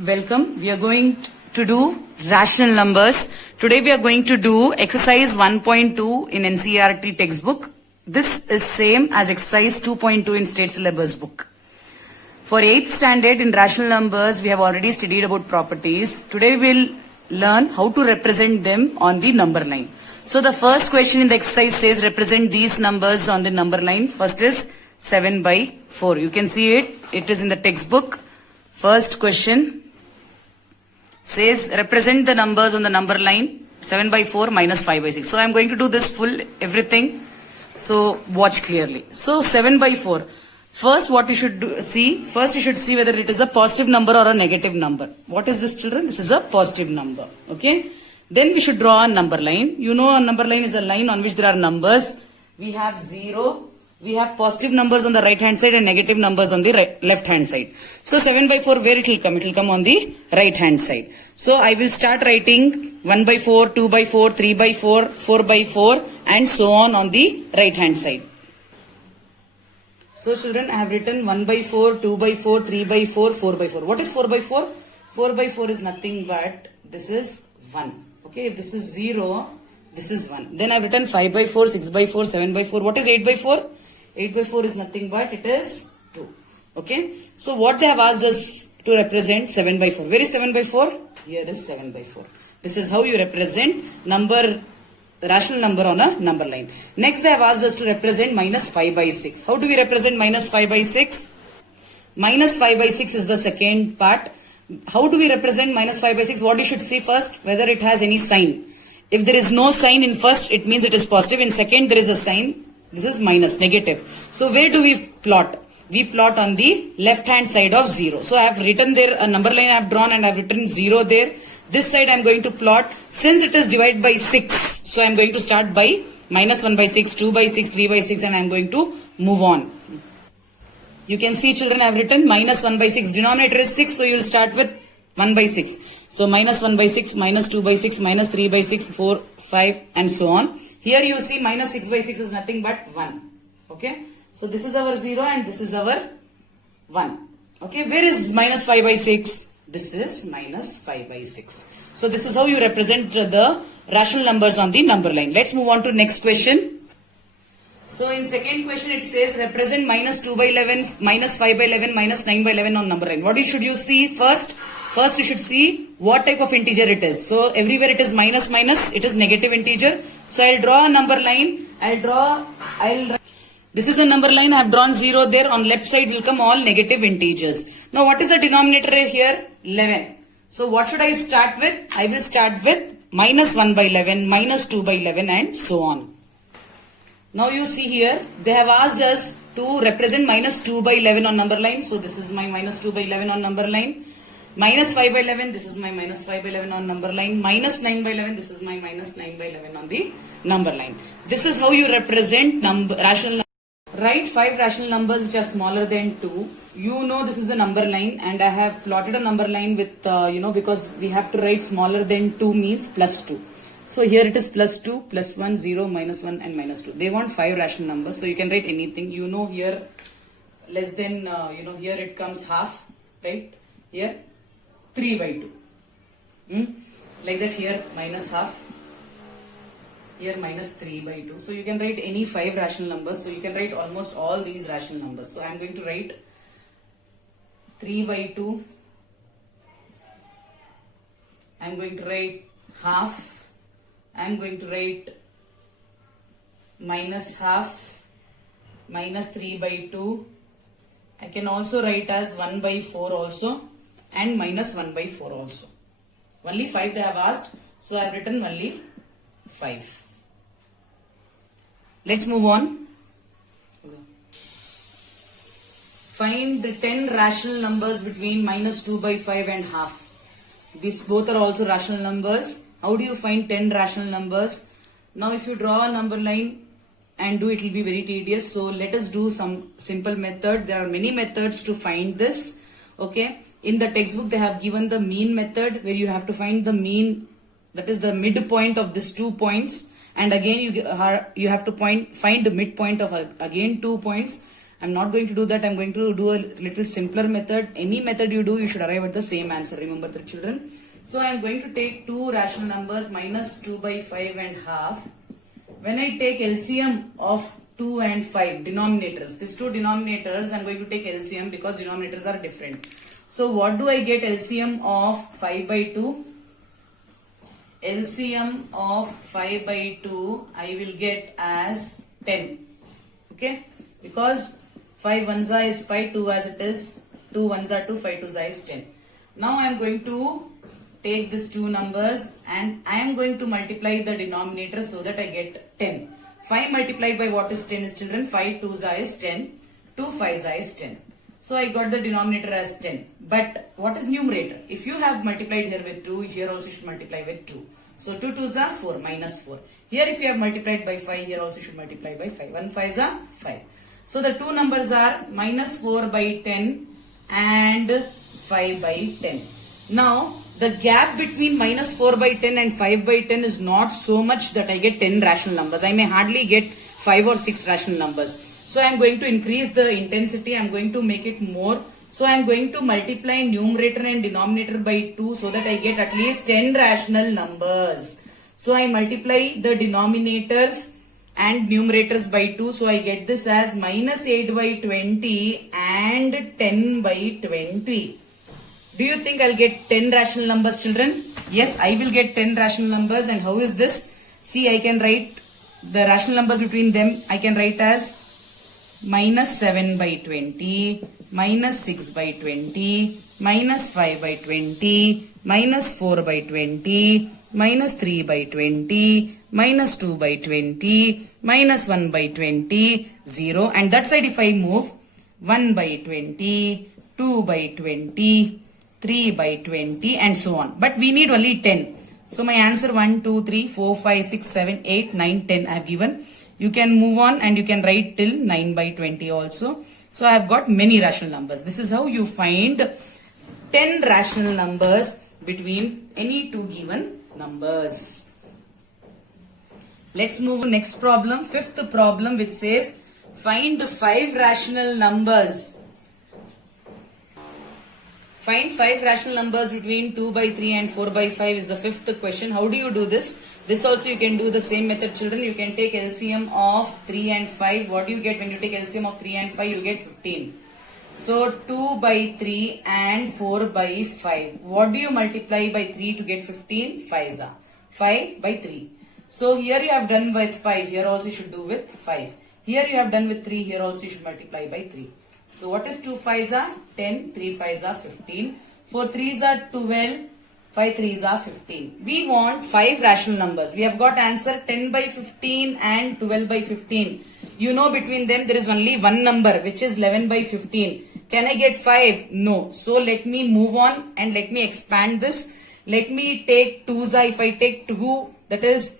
Welcome. We are going to do rational numbers. Today we are going to do exercise 1.2 in NCERT textbook. This is same as exercise 2.2 in state syllabus book. For 8th standard in rational numbers, we have already studied about properties. Today we will learn how to represent them on the number line. So the first question in the exercise says represent these numbers on the number line. First is 7 by 4. You can see it. It is in the textbook. First question says represent the numbers on the number line 7 by 4 minus 5 by 6. So I am going to do this full everything. So watch clearly. So 7 by 4. First what you should first you should see whether it is a positive number or a negative number. What is this, children? This is a positive number. Okay. Then we should draw a number line. You know a number line is a line on which there are numbers. We have 0. We have positive numbers on the right hand side and negative numbers on the left hand side. So 7 by 4, where it will come? It will come on the right hand side. So I will start writing 1 by 4, 2 by 4, 3 by 4, 4 by 4 and so on the right hand side. So children, I have written 1 by 4, 2 by 4, 3 by 4, 4 by 4. What is 4 by 4? 4 by 4 is nothing but this is 1. Okay, if this is 0, this is 1. Then I have written 5 by 4, 6 by 4, 7 by 4. What is 8 by 4? 8 by 4 is nothing but it is 2. Okay. So what they have asked us to represent 7 by 4. Where is 7 by 4? Here is 7 by 4. This is how you represent rational number on a number line. Next they have asked us to represent minus 5 by 6. How do we represent minus 5 by 6? Minus 5 by 6 is the second part. How do we represent minus 5 by 6? What you should see first, whether it has any sign. If there is no sign in first, it means it is positive. In second, there is a sign. This is minus, negative. So where do we plot? We plot on the left hand side of 0. So I have written there a number line I have drawn and I have written 0 there. This side I am going to plot. Since it is divided by 6, so I am going to start by minus 1 by 6, 2 by 6, 3 by 6 and I am going to move on. You can see, children, I have written minus 1 by 6. Denominator is 6, so you will start with 1 by 6. So minus 1 by 6, minus 2 by 6, minus 3 by 6, 4, 5 and so on. Here you see minus 6 by 6 is nothing but 1. Okay. So this is our 0 and this is our 1. Okay. Where is minus 5 by 6? This is minus 5 by 6. So this is how you represent the rational numbers on the number line. Let's move on to next question. So in second question it says represent minus 2 by 11, minus 5 by 11, minus 9 by 11 on number line. What should you see first? First you should see what type of integer it is. So everywhere it is minus minus, it is negative integer. So I'll draw a number line. This is a number line. I have drawn 0 there. On left side will come all negative integers. Now what is the denominator here? 11. So what should I start with? I will start with minus 1 by 11, minus 2 by 11 and so on. Now you see here, they have asked us to represent minus 2 by 11 on number line. So this is my minus 2 by 11 on number line. Minus 5 by 11, this is my minus 5 by 11 on number line. Minus 9 by 11, this is my minus 9 by 11 on the number line. This is how you represent rational numbers. Write 5 rational numbers which are smaller than 2. You know this is a number line and I have plotted a number line with, because we have to write smaller than 2 means plus 2. So here it is plus 2, plus 1, 0, minus 1 and minus 2. They want 5 rational numbers. So you can write anything. You know here less than, here it comes half, right? Here 3 by 2. Like that here minus half. Here minus 3 by 2. So you can write any 5 rational numbers. So you can write almost all these rational numbers. So I am going to write 3 by 2. I am going to write half. I am going to write minus half, minus 3 by 2. I can also write as 1 by 4 also and minus 1 by 4 also. Only 5 they have asked. So I have written only 5. Let's move on. Find the 10 rational numbers between minus 2 by 5 and half. These both are also rational numbers. How do you find 10 rational numbers? Now if you draw a number line and do it will be very tedious. So let us do some simple method. There are many methods to find this. Okay. In the textbook they have given the mean method where you have to find the mean, that is the midpoint of these 2 points. And again you have to find the midpoint of again 2 points. I'm not going to do that. I'm going to do a little simpler method. Any method you do, you should arrive at the same answer. Remember the children. So I'm going to take two rational numbers minus 2 by 5 and half. When I take LCM of 2 and 5 denominators, these two denominators, I'm going to take LCM because denominators are different. So what do I get LCM of 5 by 2? LCM of 5 by 2 I will get as 10. Okay? Because 5 ones are is 5, 2 as it is, 2 ones are 2, 5 twos are is 10. Now I am going to take these two numbers and I am going to multiply the denominator so that I get 10. 5 multiplied by what is 10 is children? 5 twos are is 10, 2 fives are is 10. So I got the denominator as 10. But what is numerator? If you have multiplied here with 2, here also you should multiply with 2. So 2 twos are 4, minus 4. Here if you have multiplied by 5, here also you should multiply by 5. 1 fives are 5. So the two numbers are minus 4 by 10 and 5 by 10. Now the gap between minus 4 by 10 and 5 by 10 is not so much that I get 10 rational numbers. I may hardly get 5 or 6 rational numbers. So I am going to increase the intensity. I am going to make it more. So I am going to multiply numerator and denominator by 2 so that I get at least 10 rational numbers. So I multiply the denominators and numerators by 2. So I get this as minus 8 by 20 and 10 by 20. Do you think I'll get 10 rational numbers, children? Yes, I will get 10 rational numbers. And how is this? See, I can write the rational numbers between them. I can write as minus 7 by 20, minus 6 by 20, minus 5 by 20, minus 4 by 20, minus 3 by 20, minus 2 by 20, minus 1 by 20, 0. And that side if I move, 1 by 20, 2 by 20, 3 by 20 and so on. But we need only 10. So my answer 1, 2, 3, 4, 5, 6, 7, 8, 9, 10 I have given. You can move on and you can write till 9 by 20 also. So I have got many rational numbers. This is how you find 10 rational numbers between any two given numbers. Let's move to next problem. Fifth problem which says find 5 rational numbers. Find 5 rational numbers between 2 by 3 and 4 by 5 is the fifth question. How do you do this? This also you can do the same method, children. You can take LCM of 3 and 5. What do you get when you take LCM of 3 and 5? You get 15. So 2 by 3 and 4 by 5. What do you multiply by 3 to get 15? 5 are 5 by 3. So here you have done with 5. Here also you should do with 5. Here you have done with 3. Here also you should multiply by 3. So what is 2 5s are 10, 3 5s are 15, 4 3s are 12, 5 3s are 15. We want 5 rational numbers. We have got answer 10 by 15 and 12 by 15. You know between them there is only one number which is 11 by 15. Can I get 5? No. So let me move on and let me expand this. Let me take 2s. If I take 2, that is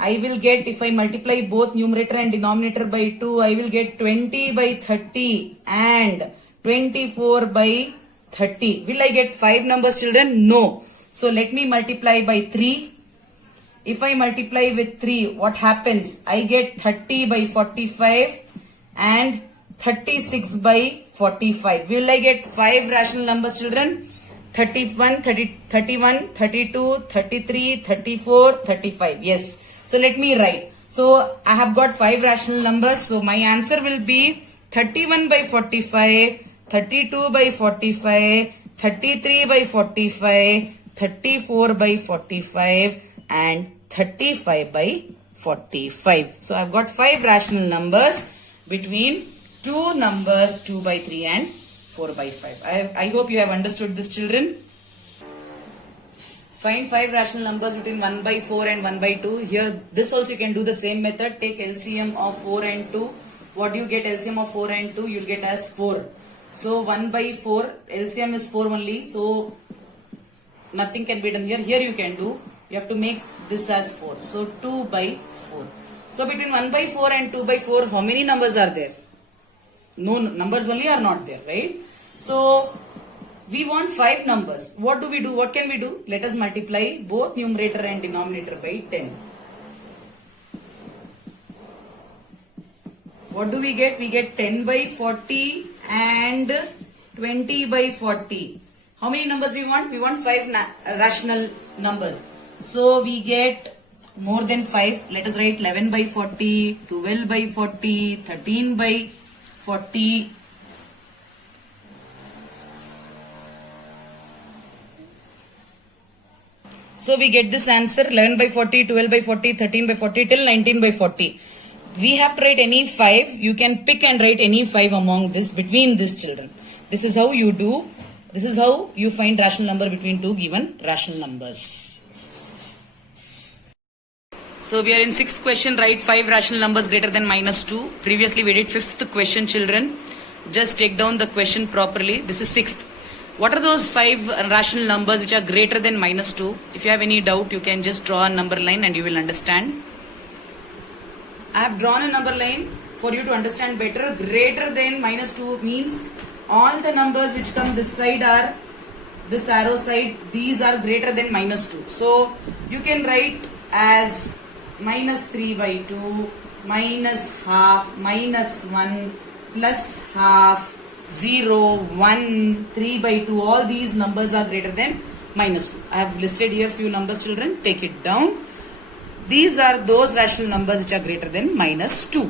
I will get, if I multiply both numerator and denominator by 2, I will get 20 by 30 and 24 by 30. Will I get 5 numbers, children? No. So let me multiply by 3. If I multiply with 3, what happens? I get 30 by 45 and 36 by 45. Will I get 5 rational numbers, children? 31, 31, 32, 33, 34, 35. Yes. So let me write. So I have got 5 rational numbers. So my answer will be 31 by 45, 32 by 45, 33 by 45, 34 by 45 and 35 by 45. So I've got 5 rational numbers between two numbers 2 by 3 and 4 by 5. I hope you have understood this, children. Find 5 rational numbers between 1 by 4 and 1 by 2. Here, this also you can do the same method. Take LCM of 4 and 2. What do you get LCM of 4 and 2? You'll get as 4. So 1 by 4, LCM is 4 only. So nothing can be done here. Here you can do. You have to make this as 4. So 2 by 4. So between 1 by 4 and 2 by 4, how many numbers are there? No, numbers only are not there, right? So we want 5 numbers. What do we do? What can we do? Let us multiply both numerator and denominator by 10. what do we get? We get 10 by 40 and 20 by 40. How many numbers we want? We want 5 rational numbers. So we get more than 5. Let us write 11 by 40, 12 by 40, 13 by 40. So we get this answer 11 by 40, 12 by 40, 13 by 40 till 19 by 40. We have to write any 5. You can pick and write any 5 among this, between these children. This is how you do. This is how you find rational number between two given rational numbers. So we are in 6th question. Write 5 rational numbers greater than -2. Previously we did 5th question, children. Just take down the question properly. This is 6th. What are those 5 rational numbers which are greater than -2? If you have any doubt, you can just draw a number line and you will understand. I have drawn a number line for you to understand better. Greater than -2 means all the numbers which come this side are this arrow side. These are greater than -2. So you can write as -3 by 2, -half, -1, +half, 0, 1, 3 by 2. All these numbers are greater than -2. I have listed here few numbers, children. Take it down. These are those rational numbers which are greater than -2.